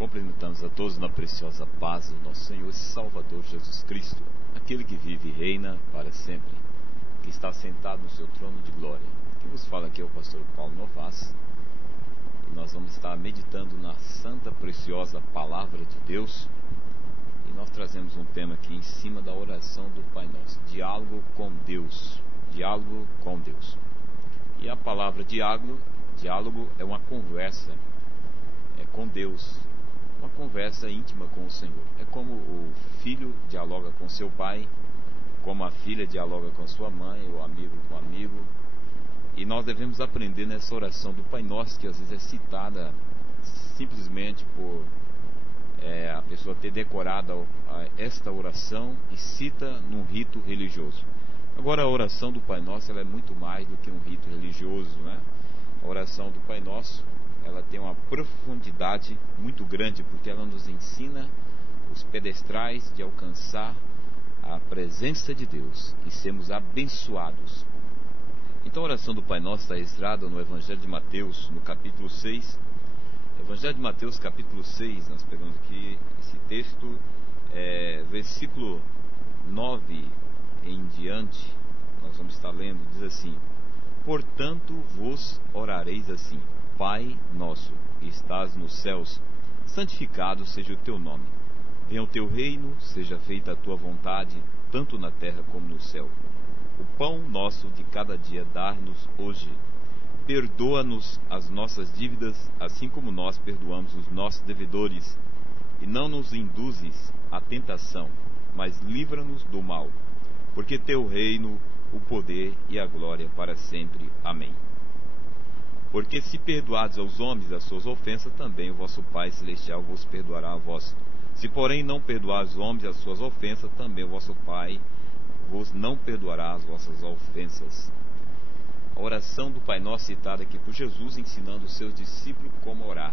Cumprimentamos a todos na preciosa paz do nosso Senhor e Salvador Jesus Cristo, aquele que vive e reina para sempre, que está sentado no seu trono de glória. Quem nos fala aqui é o pastor Paulo Novas, e nós vamos estar meditando na santa, preciosa palavra de Deus, e nós trazemos um tema aqui em cima da oração do Pai Nosso, diálogo com Deus, diálogo com Deus. E a palavra diálogo é uma conversa com Deus, uma conversa íntima com o Senhor. É como o filho dialoga com seu pai, como a filha dialoga com sua mãe, o amigo com o amigo. E nós devemos aprender nessa oração do Pai Nosso, que às vezes é citada simplesmente por a pessoa ter decorado esta oração e cita num rito religioso. Agora, a oração do Pai Nosso ela é muito mais do que um rito religioso, né? A oração do Pai Nosso ela tem uma profundidade muito grande, porque ela nos ensina os pedestrais de alcançar a presença de Deus e sermos abençoados. Então a oração do Pai Nosso está registrada no Evangelho de Mateus, no capítulo 6. Evangelho de Mateus, capítulo 6, nós pegamos aqui esse texto, versículo 9 em diante, nós vamos estar lendo, diz assim: portanto vos orareis assim: Pai nosso, que estás nos céus, santificado seja o teu nome. Venha o teu reino, seja feita a tua vontade, tanto na terra como no céu. O pão nosso de cada dia dá-nos hoje. Perdoa-nos as nossas dívidas, assim como nós perdoamos os nossos devedores. E não nos induzes à tentação, mas livra-nos do mal. Porque teu reino, o poder e a glória para sempre. Amém. Porque se perdoardes aos homens as suas ofensas, também o vosso Pai Celestial vos perdoará a vós. Se porém não perdoardes aos homens as suas ofensas, também o vosso Pai vos não perdoará as vossas ofensas. A oração do Pai Nosso citada aqui por Jesus, ensinando os seus discípulos como orar.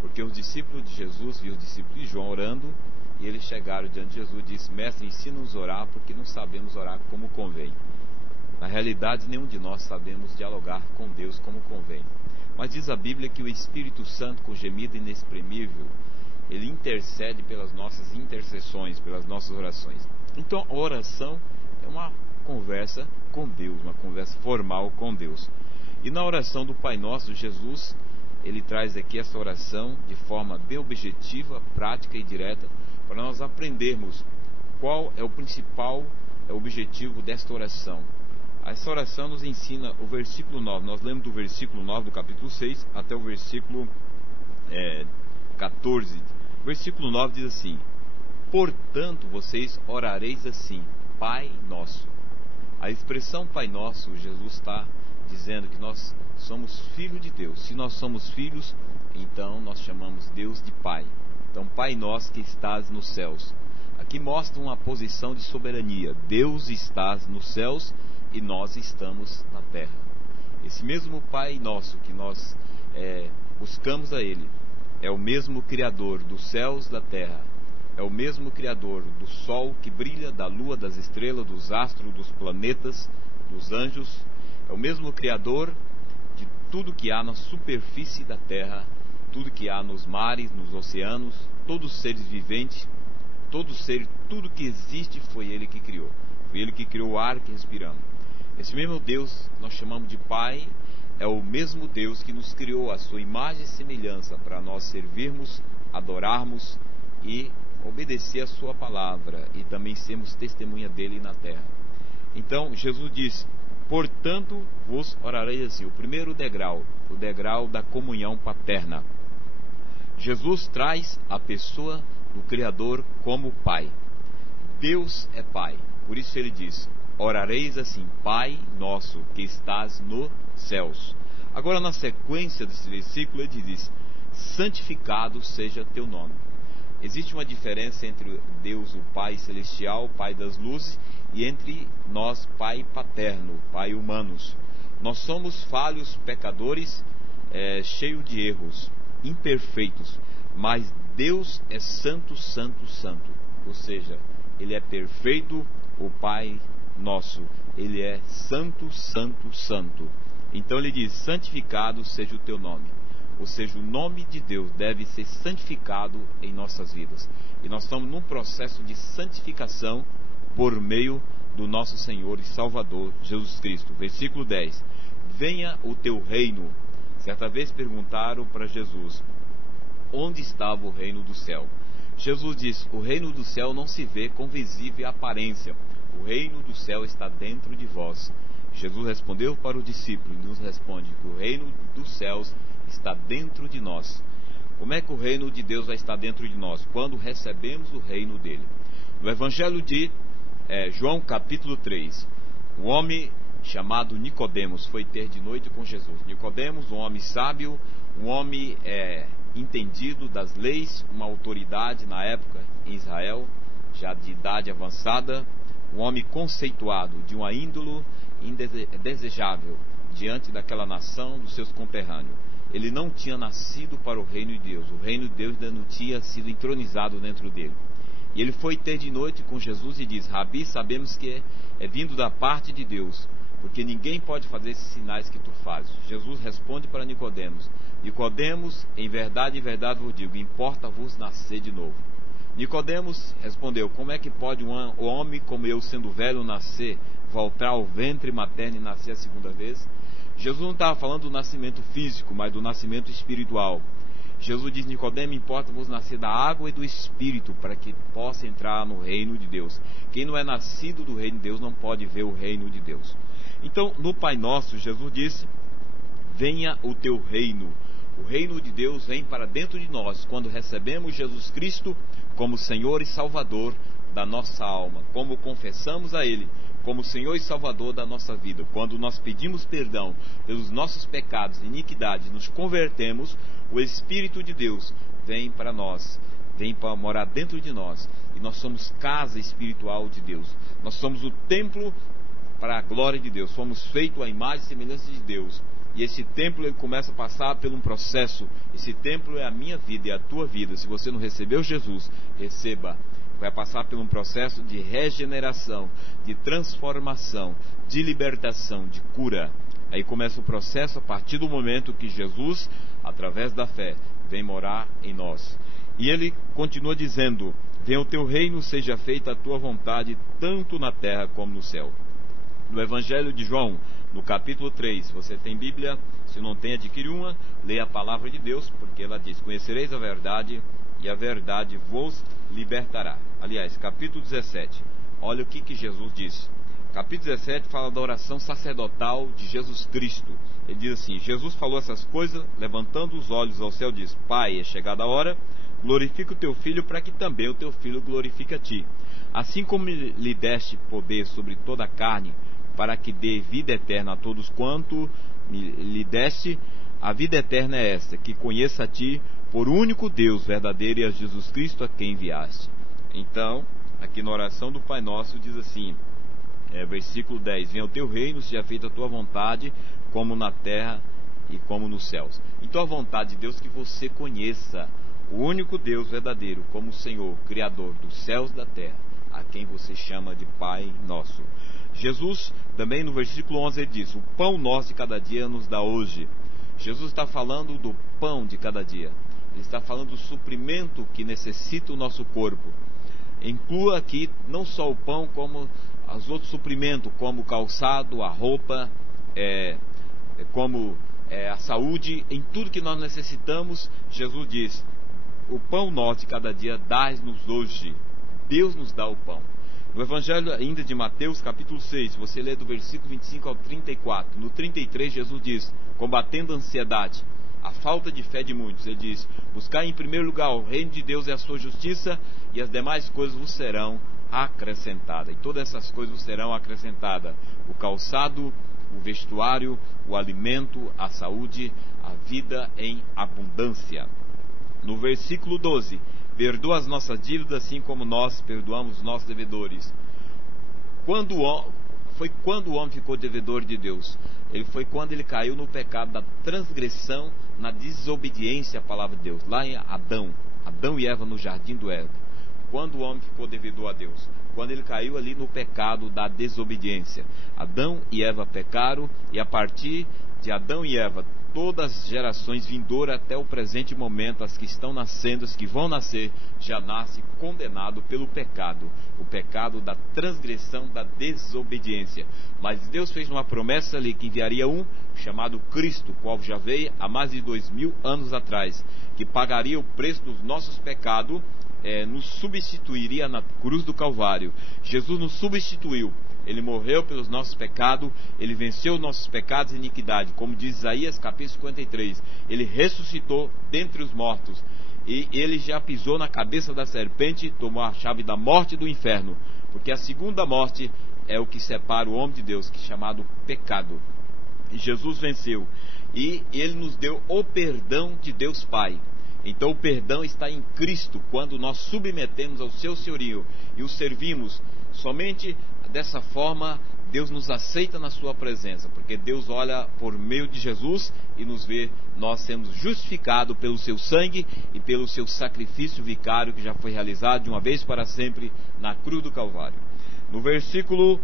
Porque os discípulos de Jesus viram os discípulos de João orando, e eles chegaram diante de Jesus e disseram: Mestre, ensina-nos a orar, porque não sabemos orar como convém. Na realidade, nenhum de nós sabemos dialogar com Deus como convém. Mas diz a Bíblia que o Espírito Santo, com gemido inexprimível, ele intercede pelas nossas intercessões, pelas nossas orações. Então, a oração é uma conversa com Deus, uma conversa formal com Deus. E na oração do Pai Nosso, Jesus, ele traz aqui essa oração de forma bem objetiva, prática e direta, para nós aprendermos qual é o principal objetivo desta oração. Essa oração nos ensina o versículo 9. Nós lemos do versículo 9 do capítulo 6 até o versículo 14. O versículo 9 diz assim: portanto vocês orareis assim: Pai Nosso. A expressão Pai Nosso, Jesus está dizendo que nós somos filhos de Deus. Se nós somos filhos, então nós chamamos Deus de Pai. Então, Pai Nosso que estás nos céus. Aqui mostra uma posição de soberania. Deus está nos céus e nós estamos na terra. Esse mesmo Pai Nosso que nós buscamos a Ele, é o mesmo Criador dos céus e da terra. É o mesmo Criador do sol que brilha, da lua, das estrelas, dos astros, dos planetas, dos anjos. É o mesmo Criador de tudo que há na superfície da terra, tudo que há nos mares, nos oceanos, todos os seres viventes, tudo que existe foi Ele que criou. Foi Ele que criou o ar que respiramos. Esse mesmo Deus que nós chamamos de Pai é o mesmo Deus que nos criou a sua imagem e semelhança para nós servirmos, adorarmos e obedecer a sua palavra e também sermos testemunha dele na terra. Então Jesus diz: portanto vos orareis assim. O primeiro degrau, o degrau da comunhão paterna. Jesus traz a pessoa do Criador como Pai. Deus é Pai, por isso ele diz: orareis assim: Pai nosso que estás nos céus. Agora, na sequência desse versículo, ele diz: santificado seja teu nome. Existe uma diferença entre Deus, o Pai Celestial, Pai das luzes, e entre nós, Pai paterno, Pai humanos. Nós somos falhos, pecadores, cheios de erros, imperfeitos, mas Deus é santo, santo, santo. Ou seja, Ele é perfeito, o Pai nosso. Ele é santo, santo, santo. Então ele diz: santificado seja o teu nome. Ou seja, o nome de Deus deve ser santificado em nossas vidas. E nós estamos num processo de santificação por meio do nosso Senhor e Salvador Jesus Cristo. Versículo 10: venha o teu reino. Certa vez perguntaram para Jesus: onde estava o reino do céu? Jesus diz: o reino do céu não se vê com visível aparência. O reino do céu está dentro de vós. Jesus respondeu para o discípulo e nos responde que o reino dos céus está dentro de nós. Como é que o reino de Deus vai estar dentro de nós? Quando recebemos o reino dele. No Evangelho de João capítulo 3, um homem chamado Nicodemos foi ter de noite com Jesus. Nicodemos, um homem sábio, um homem entendido das leis, uma autoridade na época em Israel, já de idade avançada, um homem conceituado, de uma índole indesejável diante daquela nação, dos seus conterrâneos. Ele não tinha nascido para o reino de Deus. O reino de Deus ainda não tinha sido entronizado dentro dele. E ele foi ter de noite com Jesus e diz: Rabi, sabemos que é vindo da parte de Deus, porque ninguém pode fazer esses sinais que tu fazes. Jesus responde para Nicodemos: Nicodemos, em verdade vos digo, importa-vos nascer de novo. Nicodemos respondeu: como é que pode um homem como eu, sendo velho, nascer, voltar ao ventre materno e nascer a segunda vez? Jesus não estava falando do nascimento físico, mas do nascimento espiritual. Jesus diz: Nicodemo, importa-vos nascer da água e do Espírito, para que possa entrar no reino de Deus. Quem não é nascido do reino de Deus não pode ver o reino de Deus. Então, no Pai Nosso, Jesus disse: venha o teu reino. O reino de Deus vem para dentro de nós quando recebemos Jesus Cristo como Senhor e Salvador da nossa alma, como confessamos a Ele como Senhor e Salvador da nossa vida. Quando nós pedimos perdão pelos nossos pecados e iniquidades, nos convertemos, o Espírito de Deus vem para nós, vem para morar dentro de nós, e nós somos casa espiritual de Deus. Nós somos o templo para a glória de Deus, fomos feitos à imagem e semelhança de Deus. E esse templo, ele começa a passar por um processo. Esse templo é a minha vida, é a tua vida. Se você não recebeu Jesus, receba. Vai passar por um processo de regeneração, de transformação, de libertação, de cura. Aí começa o processo a partir do momento que Jesus, através da fé, vem morar em nós. E ele continua dizendo: venha o teu reino, seja feita a tua vontade, tanto na terra como no céu. No Evangelho de João, no capítulo 3, você tem Bíblia? Se não tem, adquire uma, leia a palavra de Deus, porque ela diz: conhecereis a verdade, e a verdade vos libertará. Aliás, capítulo 17, olha o que Jesus disse. Capítulo 17 fala da oração sacerdotal de Jesus Cristo. Ele diz assim: Jesus falou essas coisas, levantando os olhos ao céu, diz: Pai, é chegada a hora, glorifica o teu Filho, para que também o teu Filho glorifique a ti. Assim como lhe deste poder sobre toda a carne, para que dê vida eterna a todos quanto lhe deste, a vida eterna é esta, que conheça a ti, por único Deus verdadeiro, e a Jesus Cristo a quem enviaste. Então, aqui na oração do Pai Nosso diz assim, versículo 10: venha o teu reino, seja feita a tua vontade, como na terra e como nos céus. Então a vontade de Deus é que você conheça o único Deus verdadeiro, como o Senhor, Criador dos céus e da terra, a quem você chama de Pai Nosso. Jesus, também no versículo 11, ele diz: o pão nosso de cada dia nos dá hoje. Jesus está falando do pão de cada dia. Ele está falando do suprimento que necessita o nosso corpo. Inclua aqui não só o pão, como os outros suprimentos, como o calçado, a roupa, como a saúde. Em tudo que nós necessitamos, Jesus diz: o pão nosso de cada dia dá-nos hoje. Deus nos dá o pão. No Evangelho ainda de Mateus, capítulo 6, você lê do versículo 25 ao 34. No 33, Jesus diz, combatendo a ansiedade, a falta de fé de muitos, ele diz: buscar em primeiro lugar o reino de Deus e a sua justiça, e as demais coisas vos serão acrescentadas. E todas essas coisas vos serão acrescentadas: o calçado, o vestuário, o alimento, a saúde, a vida em abundância. No versículo 12, perdoa as nossas dívidas, assim como nós perdoamos os nossos devedores. Quando o homem ficou devedor de Deus? Ele foi quando ele caiu no pecado da transgressão, na desobediência à palavra de Deus. Lá em Adão e Eva no jardim do Éden. Quando o homem ficou devedor a Deus? Quando ele caiu ali no pecado da desobediência. Adão e Eva pecaram, e a partir de Adão e Eva todas as gerações vindouras até o presente momento, as que estão nascendo, as que vão nascer, já nasce condenado pelo pecado, o pecado da transgressão, da desobediência. Mas Deus fez uma promessa ali que enviaria um chamado Cristo, qual já veio há mais de 2000 anos atrás, que pagaria o preço dos nossos pecados, nos substituiria na cruz do Calvário. Jesus nos substituiu. Ele morreu pelos nossos pecados, ele venceu nossos pecados e iniquidade, como diz Isaías capítulo 53. Ele ressuscitou dentre os mortos, e ele já pisou na cabeça da serpente, tomou a chave da morte e do inferno, porque a segunda morte é o que separa o homem de Deus, que é chamado pecado. E Jesus venceu, e ele nos deu o perdão de Deus Pai. Então o perdão está em Cristo, quando nós submetemos ao seu senhorio e o servimos. Somente dessa forma Deus nos aceita na sua presença, porque Deus olha por meio de Jesus e nos vê nós sendo justificados pelo seu sangue e pelo seu sacrifício vicário, que já foi realizado de uma vez para sempre na cruz do Calvário. No versículo,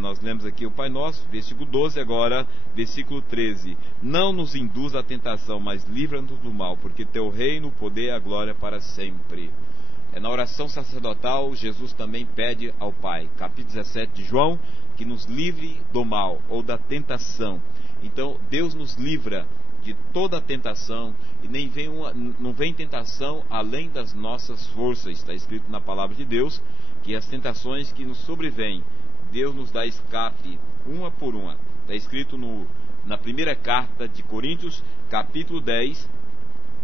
nós lemos aqui o Pai Nosso, versículo 12 agora, versículo 13: não nos induz à tentação, mas livra-nos do mal, porque teu reino, o poder e a glória para sempre. Na oração sacerdotal, Jesus também pede ao Pai, capítulo 17 de João, que nos livre do mal ou da tentação. Então Deus nos livra de toda a tentação, e não vem tentação além das nossas forças. Está escrito na palavra de Deus que as tentações que nos sobrevêm, Deus nos dá escape uma por uma. Está escrito na primeira carta de Coríntios, capítulo 10,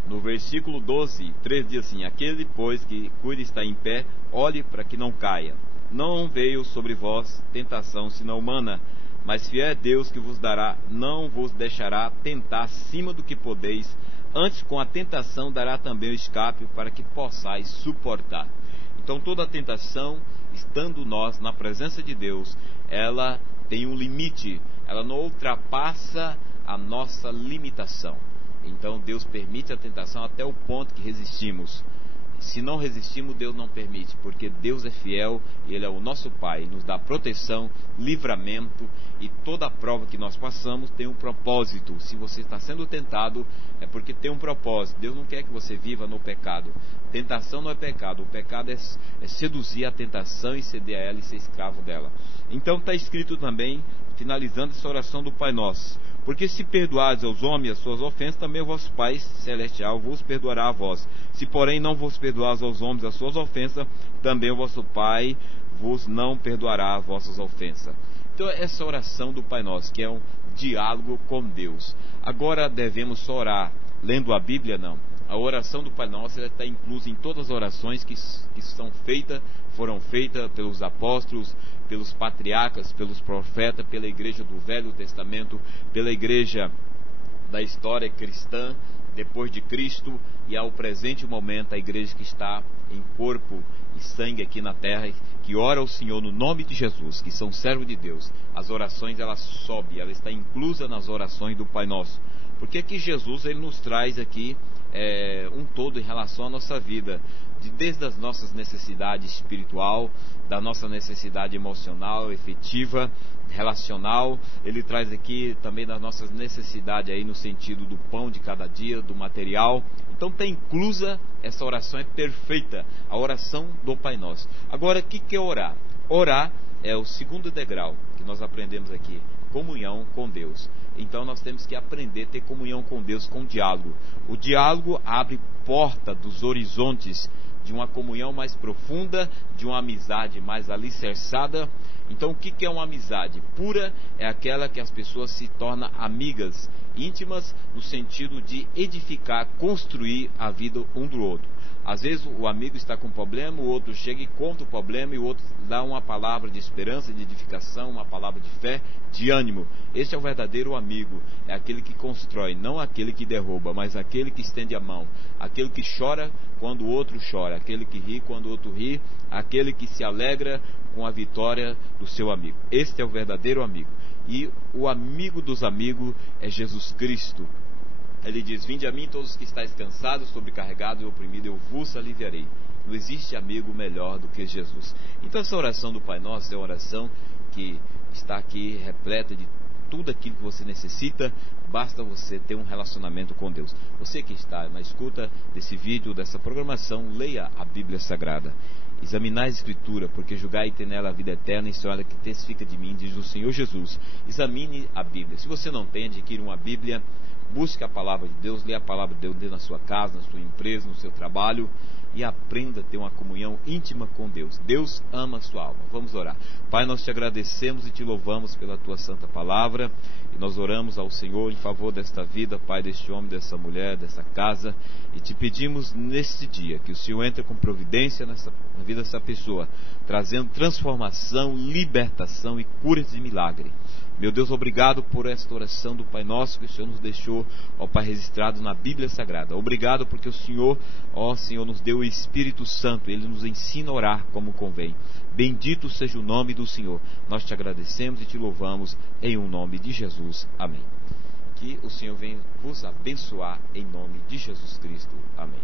no versículo 12, 13 diz assim: aquele, pois, que cuida estar em pé, olhe para que não caia. Não veio sobre vós tentação senão humana, mas fiel é Deus que vos dará, não vos deixará tentar acima do que podeis, antes com a tentação dará também o escape para que possais suportar. Então toda a tentação, estando nós na presença de Deus, ela tem um limite, ela não ultrapassa a nossa limitação. Então Deus permite a tentação até o ponto que resistimos. Se não resistimos, Deus não permite, porque Deus é fiel e Ele é o nosso Pai, nos dá proteção, livramento, e toda a prova que nós passamos tem um propósito. Se você está sendo tentado, é porque tem um propósito. Deus não quer que você viva no pecado. Tentação não é pecado, o pecado é seduzir a tentação e ceder a ela e ser escravo dela. Então está escrito também, finalizando essa oração do Pai Nosso: porque se perdoardes aos homens as suas ofensas, também o vosso Pai Celestial vos perdoará a vós. Se porém não vos perdoardes aos homens as suas ofensas, também o vosso Pai vos não perdoará as vossas ofensas. Então essa oração do Pai Nosso, que é um diálogo com Deus. Agora devemos só orar lendo a Bíblia? Não. A oração do Pai Nosso está inclusa em todas as orações que foram feitas pelos apóstolos, pelos patriarcas, pelos profetas, pela igreja do Velho Testamento, pela igreja da história cristã depois de Cristo, e ao presente momento a igreja que está em corpo e sangue aqui na terra, que ora ao Senhor no nome de Jesus, que são servos de Deus. As orações, ela sobe, ela está inclusa nas orações do Pai Nosso, porque aqui Jesus, ele nos traz aqui um todo em relação à nossa vida, desde as nossas necessidades espiritual, da nossa necessidade emocional, efetiva, relacional. Ele traz aqui também das nossas necessidades aí no sentido do pão de cada dia, do material. Então está inclusa, essa oração é perfeita, a oração do Pai Nosso. Agora, o que é orar? Orar é o segundo degrau que nós aprendemos aqui, comunhão com Deus. Então nós temos que aprender a ter comunhão com Deus, com diálogo. O diálogo abre porta dos horizontes de uma comunhão mais profunda, de uma amizade mais alicerçada. Então o que é uma amizade? Pura é aquela que as pessoas se tornam amigas, íntimas, no sentido de edificar, construir a vida um do outro. Às vezes o amigo está com um problema, o outro chega e conta o problema, e o outro dá uma palavra de esperança, de edificação, uma palavra de fé, de ânimo. Esse é o verdadeiro amigo, é aquele que constrói, não aquele que derruba, mas aquele que estende a mão, aquele que chora quando o outro chora, aquele que ri quando o outro ri, aquele que se alegra com a vitória do seu amigo. Este é o verdadeiro amigo. E o amigo dos amigos é Jesus Cristo. Ele diz: vinde a mim todos os que estáis cansados, sobrecarregados e oprimidos, eu vos aliviarei. Não existe amigo melhor do que Jesus. Então essa oração do Pai Nosso é uma oração que está aqui repleta de tudo aquilo que você necessita, basta você ter um relacionamento com Deus. Você que está na escuta desse vídeo, dessa programação, leia a Bíblia Sagrada. Examinai a Escritura, porque julgai e ter nela a vida eterna, e isso é que testifica de mim, diz o Senhor Jesus. Examine a Bíblia. Se você não tem, adquira uma Bíblia, busque a palavra de Deus, leia a palavra de Deus dentro da sua casa, na sua empresa, no seu trabalho, e aprenda a ter uma comunhão íntima com Deus. Deus ama a sua alma. Vamos orar. Pai, nós te agradecemos e te louvamos pela tua santa palavra, e nós oramos ao Senhor em favor desta vida, Pai, deste homem, dessa mulher, dessa casa, e te pedimos neste dia que o Senhor entre com providência na vida dessa pessoa, trazendo transformação, libertação e cura de milagre. Meu Deus, obrigado por esta oração do Pai Nosso que o Senhor nos deixou, ó Pai, registrado na Bíblia Sagrada. Obrigado porque o Senhor, ó Senhor, nos deu o Espírito Santo. Ele nos ensina a orar como convém. Bendito seja o nome do Senhor. Nós te agradecemos e te louvamos em o nome de Jesus. Amém. Que o Senhor venha vos abençoar em nome de Jesus Cristo. Amém.